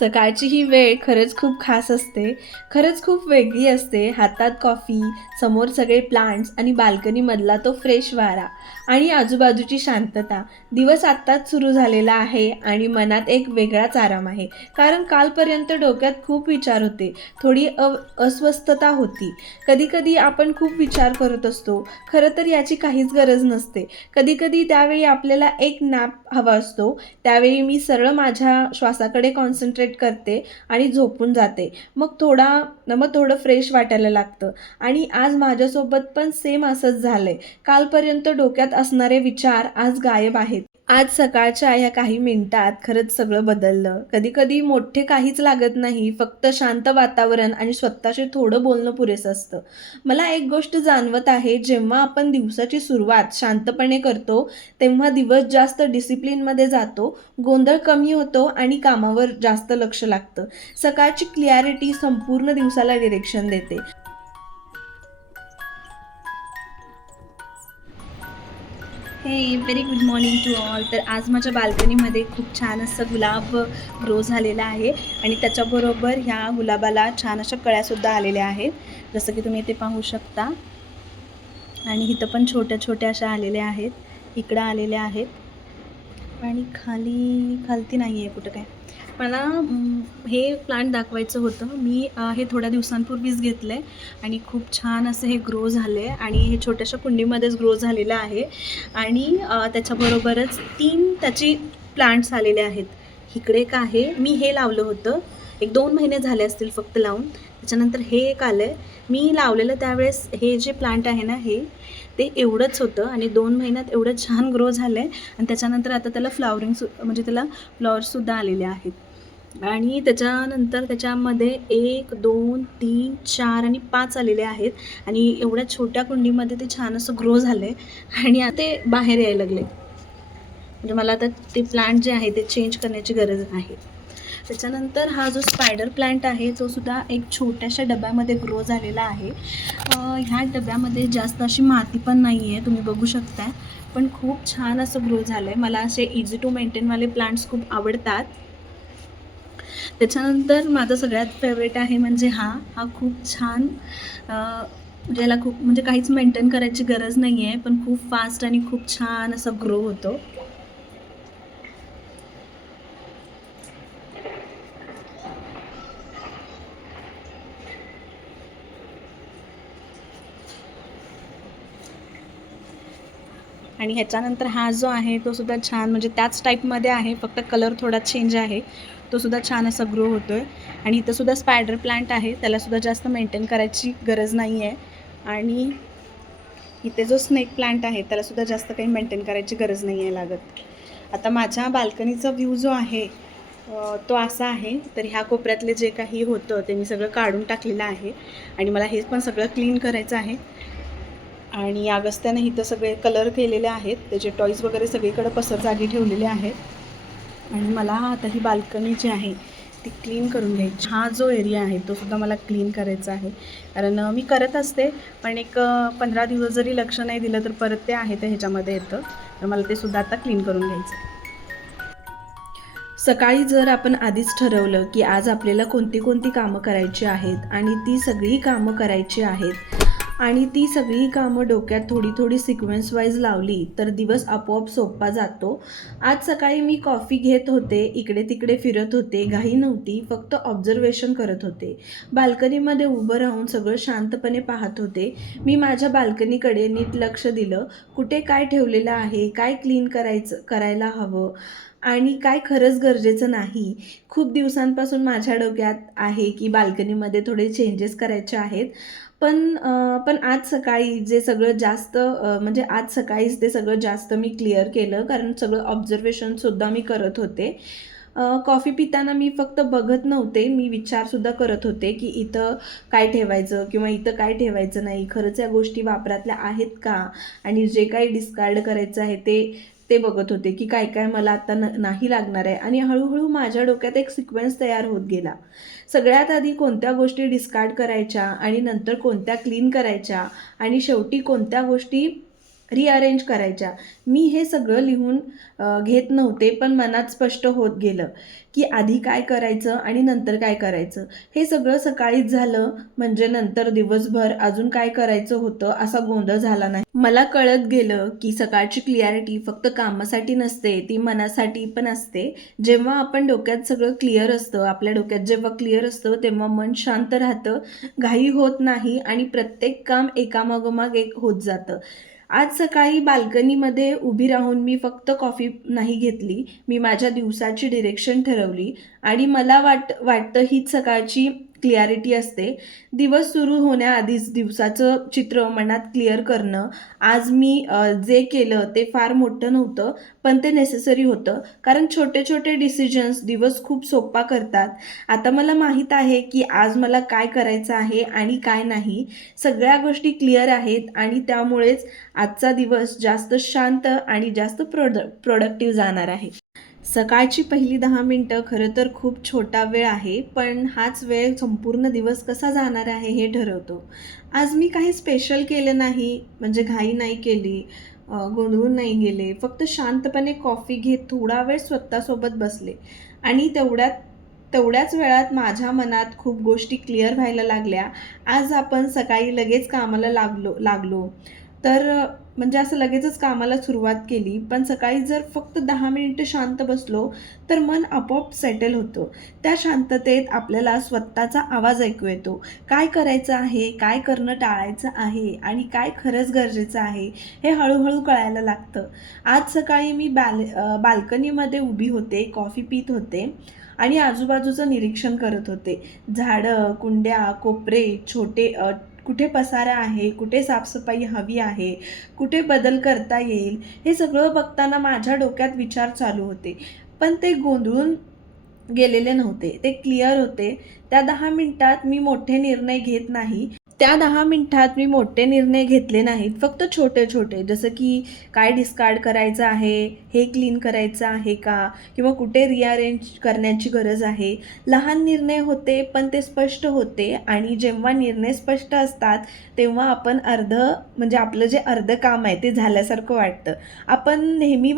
सकाळची ही वेळ खरंच खूप खास असते. खरंच खूप वेगळी असते. हातात कॉफी, समोर सगळे प्लांट्स आणि बाल्कनीमधला तो फ्रेश वारा आणि आजूबाजूची शांतता. दिवस आत्ताच सुरू झालेला आहे आणि मनात एक वेगळाच आराम आहे. कारण कालपर्यंत डोक्यात खूप विचार होते. थोडी अस्वस्थता होती. कधी-कधी आपण खूप विचार करत असतो. खरं तर याची काहीच गरज नसते. कधी-कधी त्यावेळी आपल्याला एक नॅप हवा असतो. त्यावेळी मी सरळ माझ्या श्वासाकडे कॉन्सन्ट्रेट करते आणि झोपून जाते. मग थोडं फ्रेश वाटायला लागतं आणि आज माझ्यासोबत पण सेम असंच झालंय. कालपर्यंत डोक्यात असणारे विचार आज गायब आहेत. आज सकाळच्या ह्या काही मिनिटात खरंच सगळं बदललं. कधी-कधी मोठे काहीच लागत नाही. फक्त शांत वातावरण आणि स्वतःशी थोडं बोलणं पुरेसं असतं. मला एक गोष्ट जाणवत आहे, जेव्हा आपण दिवसाची सुरुवात शांतपणे करतो, तेव्हा दिवस जास्त डिसिप्लिनमध्ये जातो, गोंधळ कमी होतो आणि कामावर जास्त लक्ष लागतं. सकाळची क्लॅरिटी संपूर्ण दिवसाला डिरेक्शन देते. हे very good morning to all. तर आज माझ्या बाल्कनीमध्ये खूप छान असं गुलाब ग्रो झालेला आहे आणि त्याच्याबरोबर ह्या गुलाबाला छान अशा कळ्यासुद्धा आलेल्या आहेत, जसं की तुम्ही इथे पाहू शकता. आणि इथं पण छोट्या छोट्या अशा आलेल्या आहेत, इकडं आलेल्या आहेत आणि खालती नाही आहे कुठं काय. मला हे प्लांट दाखवायचं होतं. मी हे थोड्या दिवसांपूर्वीच घेतलं आहे आणि खूप छान असं हे ग्रो झालं आहे आणि हे छोट्याशा कुंडीमध्येच ग्रो झालेलं आहे आणि त्याच्याबरोबरच 3 त्याची प्लांट्स आलेले आहेत. इकडे एक आहे, मी हे लावलं होतं. 1-2 महिने झाले असतील फक्त लावून. त्याच्यानंतर हे एक आलं आहे. मी लावलेलं त्यावेळेस हे जे प्लांट आहे ना, ते एवढंच होतं आणि 2 महिन्यात एवढं छान ग्रो झालं आहे आणि त्याच्यानंतर आता त्याला म्हणजे त्याला फ्लॉवर्ससुद्धा आलेले आहेत आणि त्याच्यानंतर त्याच्यामध्ये 1, 2, 3, 4 आणि 5 आलेले आहेत आणि एवढ्या छोट्या कुंडीमध्ये ते छान असं ग्रो झालं आहे आणि आता ते बाहेर यायला लागले. म्हणजे मला आता ते प्लांट जे आहे ते चेंज करण्याची गरज आहे. त्याच्यानंतर हा जो स्पायडर प्लांट आहे तो सुद्धा एक छोट्याशा डब्यामध्ये ग्रो झालेला आहे. ह्या डब्यामध्ये जास्त अशी माती पण नाही आहे, तुम्ही बघू शकता, पण खूप छान असं ग्रो झालं आहे. मला असे इझी टू मेंटेनवाले प्लांट्स खूप आवडतात. त्याच्यानंतर माझं सगळ्यात फेवरेट आहे म्हणजे हा खूप छान, म्हणजे याला खूप म्हणजे काहीच मेंटेन करायची गरज नाही आहे, पण खूप फास्ट आणि खूप छान असं ग्रो होतो. आणि ह्याच्यानंतर हा जो आहे तो सुद्धा छान, म्हणजे त्याच टाईपमध्ये आहे, फक्त कलर थोडा चेंज आहे. तो सुद्धा छान असा ग्रो होतो आहे आणि इथं सुद्धा स्पायडर प्लांट आहे, त्यालासुद्धा जास्त मेंटेन करायची गरज नाही आहे. आणि इथे जो स्नेक प्लांट आहे त्यालासुद्धा जास्त काही मेंटेन करायची गरज नाही आहे लागत. आता माझ्या बाल्कनीचा व्ह्यू जो आहे तो असा आहे. तर ह्या कोपऱ्यातले जे काही होतं ते मी सगळं काढून टाकलेलं आहे आणि मला हे पण सगळं क्लीन करायचं आहे. आणि अगस्त्याने इथं सगळे कलर केलेले आहेत, त्याचे टॉईज वगैरे सगळीकडे पसर जागी ठेवलेले आहेत आणि मला आता ही बाल्कनी जी आहे ती क्लीन करून घ्यायची. हा जो एरिया आहे तो सुद्धा मला क्लीन करायचा आहे, कारण मी करत असते पण एक 15 दिवस जरी लक्ष नाही दिलं तर परत ते आहे ते ह्याच्यामध्ये येतं. तर मला ते सुद्धा आता क्लीन करून घ्यायचं आहे. सकाळी जर आपण आधीच ठरवलं, की आज आपल्याला कोणती कोणती कामं करायची आहेत आणि ती सगळी कामं करायची आहेत आणि ती सगळी कामं डोक्यात थोडी थोडी सिक्वेन्स वाईज लावली, तर दिवस आपोआप सोपा जातो. आज सकाळी मी कॉफी घेत होते, इकडे तिकडे फिरत होते, घाई नव्हती, फक्त ऑब्झर्वेशन करत होते. बाल्कनीमध्ये उभं राहून सगळं शांतपणे पाहत होते. मी माझ्या बाल्कनीकडे नीट लक्ष दिलं, कुठे काय ठेवलेलं आहे, काय क्लीन करायला हवं आणि काय खरंच गरजेचं नाही. खूप दिवसांपासून माझ्या डोक्यात आहे, की बाल्कनीमध्ये थोडे चेंजेस करायचे आहेत. पण आज सकाळी जे सगळं जास्त म्हणजे आज सकाळीच ते सगळं जास्त मी क्लिअर केलं, कारण सगळं ऑब्झर्वेशनसुद्धा मी करत होते. कॉफी पिताना मी फक्त बघत नव्हते, मी विचारसुद्धा करत होते, की इथं काय ठेवायचं किंवा इथं काय ठेवायचं नाही. खरंच या गोष्टी वापरातल्या आहेत का? आणि जे काही डिस्कार्ड करायचं आहे ते ते बघत होते, की काय काय मला आता नाही लागणार आहे. आणि हळूहळू माझ्या डोक्यात एक सिक्वेन्स तयार होत गेला. सगळ्यात आधी कोणत्या गोष्टी डिस्कार्ड करायच्या आणि नंतर कोणत्या क्लीन करायच्या आणि शेवटी कोणत्या गोष्टी रिअरेंज करायच्या. मी हे सगळं लिहून घेत नव्हते, पण मनात स्पष्ट होत गेलं की आधी काय करायचं आणि नंतर काय करायचं. हे सगळं सकाळीच झालं म्हणजे नंतर दिवसभर अजून काय करायचं होतं असा गोंधळ झाला नाही. मला कळत गेलं की सकाळची क्लिअरिटी फक्त कामासाठी नसते, ती मनासाठी पण असते. जेव्हा आपण डोक्यात सगळं क्लिअर असतं, आपल्या डोक्यात जेव्हा क्लिअर असतं तेव्हा मन शांत राहतं, घाई होत नाही आणि प्रत्येक काम एकामागोमाग एक होत जातं. आज सकाळी बाल्कनीमध्ये उभी राहून मी फक्त कॉफी नाही घेतली, मी माझ्या दिवसाची डिरेक्शन ठरवली आणि मला वाटतं हीच सकाळची क्लिअरिटी असते. दिवस सुरू होण्याआधीच दिवसाचं चित्र मनात क्लिअर करणं. आज मी जे केलं ते फार मोठं नव्हतं, पण ते नेसेसरी होतं, कारण छोटे छोटे डिसिजन्स दिवस खूप सोपा करतात. आता मला माहीत आहे की आज मला काय करायचं आहे आणि काय नाही. सगळ्या गोष्टी क्लिअर आहेत आणि त्यामुळेच आजचा दिवस जास्त शांत आणि जास्त प्रोडक्टिव्ह जाणार आहे. सकाळची पहिली 10 मिनटं खरं तर खूप छोटा वेळ आहे, पण हाच वेळ संपूर्ण दिवस कसा जाणार आहे हे ठरवतो. आज मी काही स्पेशल केलं नाही, म्हणजे घाई नाही केली, गोंधळून नाही गेले. फक्त शांतपणे कॉफी घेत थोडा वेळ स्वतःसोबत बसले आणि तेवढ्याच वेळात माझ्या मनात खूप गोष्टी क्लिअर व्हायला लागल्या. आज आपण सकाळी लगेच कामाला लागलो तर म्हणजे असं लगेचच कामाला सुरुवात केली, पण सकाळी जर फक्त 10 मिनिटं शांत बसलो तर मन आपोआप सेटल होतं. त्या शांततेत आपल्याला स्वतःचा आवाज ऐकू येतो. काय करायचं आहे, काय करणं टाळायचं आहे आणि काय खरंच गरजेचं आहे हे हळूहळू कळायला लागतं. आज सकाळी मी बाल्कनीमध्ये उभी होते, कॉफी पीत होते आणि आजूबाजूचं निरीक्षण करत होते. झाडं, कुंड्या, कोपरे, कुठे पसारा आहे, कुठे साफसफाई हवी आहे, कुठे बदल करता येईल, हे सगळं बघताना माझ्या डोक्यात विचार चालू होते. पण ते गोंधळून गेलेले नव्हते, ते क्लिअर होते. त्या 10 मिनिटात मी मोठे निर्णय घेत नाही. त्या 10 मिनिटात मी मोठे निर्णय घेतले नाहीत, फक्त छोटे छोटे, जसं की काय डिस्कार्ड करायचं आहे, हे क्लीन करायचं आहे का, किंवा कुठे रिअरेंज करण्याची गरज आहे. लहान निर्णय होते पण ते स्पष्ट होते आणि जेव्हा निर्णय स्पष्ट असतात तेव्हा आपण म्हणजे आपलं जे अर्ध काम आहे ते झाल्यासारखं वाटतं. आपण नेहमी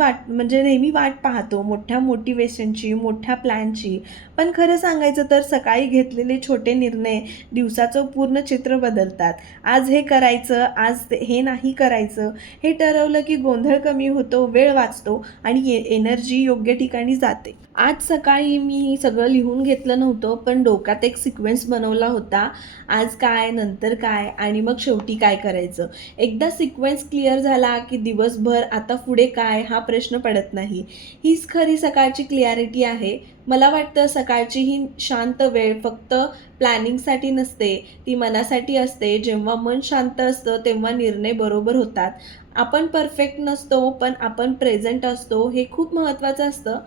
वाट पाहतो मोठ्या मोटिवेशनची, मोठ्या प्लॅनची, पण खरं सांगायचं तर सकाळी घेतलेले छोटे निर्णय दिवसाचं पूर्ण चित्र बदलतात. आज हे करायचं, आज हे नाही करायचं, हे ठरवलं की गोंधळ कमी होतो, वेळ वाचतो आणि एनर्जी योग्य ठिकाणी जाते. आज सकाळी मी सगळं लिहून घेतलं नव्हतं, पण डोक्यात एक सिक्वेन्स बनवला होता. आज काय, नंतर काय आणि मग शेवटी काय करायचं. एकदा सिक्वेन्स क्लिअर झाला की दिवसभर आता पुढे काय हा प्रश्न पडत नाही. हीच खरी सकाळची क्लिअरिटी आहे. मला वाटतं सकाळची ही शांत वेळ फक्त प्लॅनिंगसाठी नसते, ती मनासाठी असते. जेव्हा मन शांत असतं तेव्हा निर्णय बरोबर होतात. आपण परफेक्ट नसतो, पण आपण प्रेझेंट असतो, हे खूप महत्त्वाचं असतं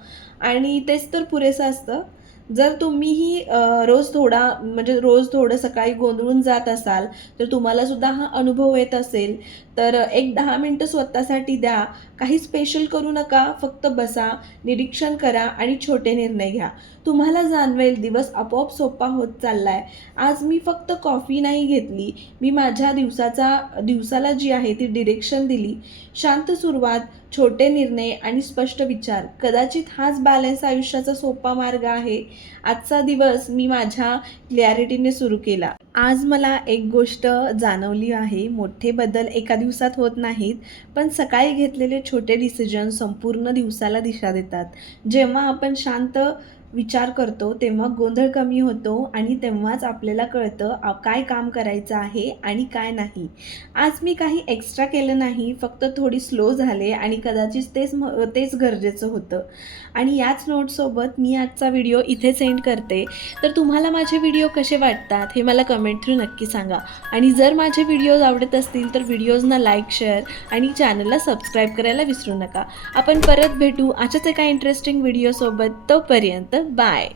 आणि तेच तर पुरेसं असतं. जर तुम्हीही रोज थोडं सकाळी गोंधळून जात असाल, तर तुम्हाला सुद्धा हा अनुभव येत असेल, तर एक 10 मिनटं स्वतःसाठी द्या. काही स्पेशल करू नका, फक्त बसा, निरीक्षण करा आणि छोटे निर्णय घ्या. तुम्हाला जाणवेल दिवस आपोआप सोपा होत चाललाय. आज मी फक्त कॉफी नाही घेतली, मी माझ्या दिवसाला जी आहे ती डिरेक्शन दिली. शांत सुरुवात, छोटे निर्णय आणि स्पष्ट विचार, कदाचित हाच बॅलन्स आयुष्याचा सोपा मार्ग आहे. आजचा दिवस मी माझ्या क्लॅरिटीने सुरू केला. आज मला एक गोष्ट जाणवली आहे, मोठे बदल एका दिवसात होत नाहीत, पण सकाळी घेतलेले छोटे डिसिजन संपूर्ण दिवसाला दिशा देतात. जेव्हा आपण शांत विचार करतो तेव्हा गोंधळ कमी होतो आणि तेव्हाच आपल्याला कळतं काय काम करायचं आहे आणि काय नाही. आज मी काही एक्स्ट्रा केलं नाही, फक्त थोडी स्लो झाले आणि कदाचित तेच गरजेचं होतं. आणि याच नोटसोबत मी आजचा व्हिडिओ इथेच एंड करते. तर तुम्हाला माझे व्हिडिओ कसे वाटतात हे मला कमेंट थ्रू नक्की सांगा. आणि जर माझे व्हिडिओज आवडत असतील तर व्हिडिओजना लाईक, शेअर आणि चॅनलला सबस्क्राईब करायला विसरू नका. आपण परत भेटू अशाच एका इंटरेस्टिंग व्हिडिओसोबत. तोपर्यंत बाय.